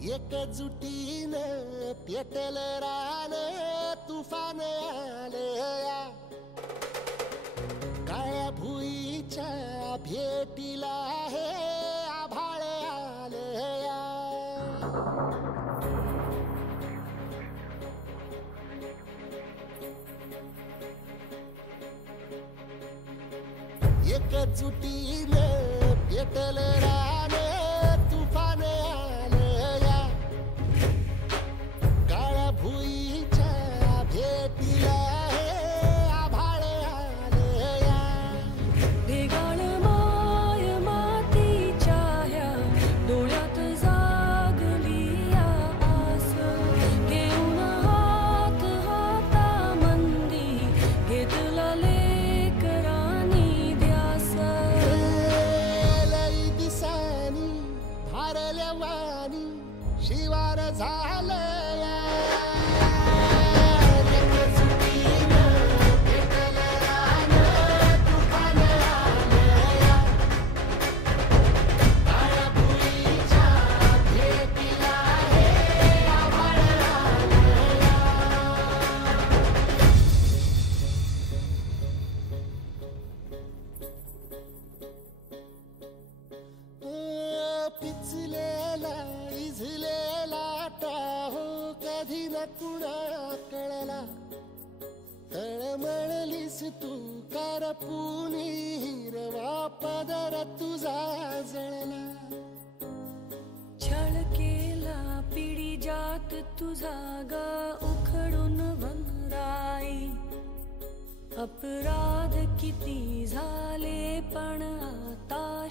एकजुटीने पेटल रान तुफान आलया काळ्या भुईच्या भेटीला हे आभाळ आलया एकजुटीने पेटल रान तुफान आलया काळ्या भुईच्या भेटीला हे आभाळ आलया भेगाळ माय मातीच्या ह्या डोळ्यात जागली आस घेऊन हात हातामंदी घेतला लेकरांनी ध्यास लई दिसानी भारल्या वाणी शिवार झालया पिचलेला इझलेला टाहो कधी न कुणा कळला तळमळलीस तू करपुनी हिरवा पदर तुझा जळला छळ केला पिढी जात तुझा ग उखडून वनराई अपराध किती झाले पण आता